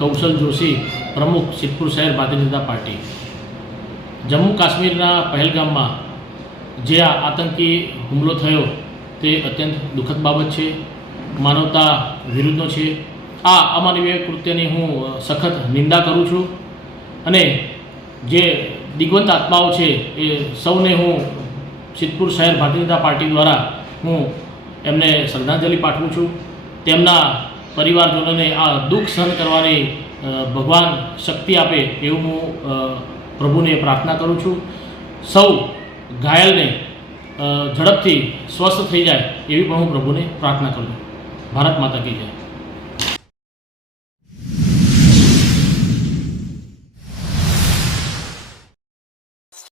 કૌશલ જોશી, પ્રમુખ સિદ્ધપુર શહેર ભારતીય જનતા પાર્ટી. જમ્મુ કાશ્મીરના પહેલગામમાં જે આ આતંકી હુમલો થયો, તે અત્યંત દુઃખદ બાબત છે, માનવતા વિરુદ્ધનો છે. આ અમાનવીય કૃત્યની હું સખત નિંદા કરું છું અને જે દિગ્વંત આત્માઓ છે, એ સૌને હું સિદ્ધપુર શહેર ભારતીય જનતા પાર્ટી દ્વારા હું એમને શ્રદ્ધાંજલિ પાઠવું છું. તેમના પરિવારજનોને આ દુઃખ સહન કરવાની ભગવાન શક્તિ આપે એવું હું પ્રભુને પ્રાર્થના કરું છું. સૌ ઘાયલને ઝડપથી સ્વસ્થ થઈ જાય એવી પણ હું પ્રભુને પ્રાર્થના કરું છું. ભારત માતા કી જય.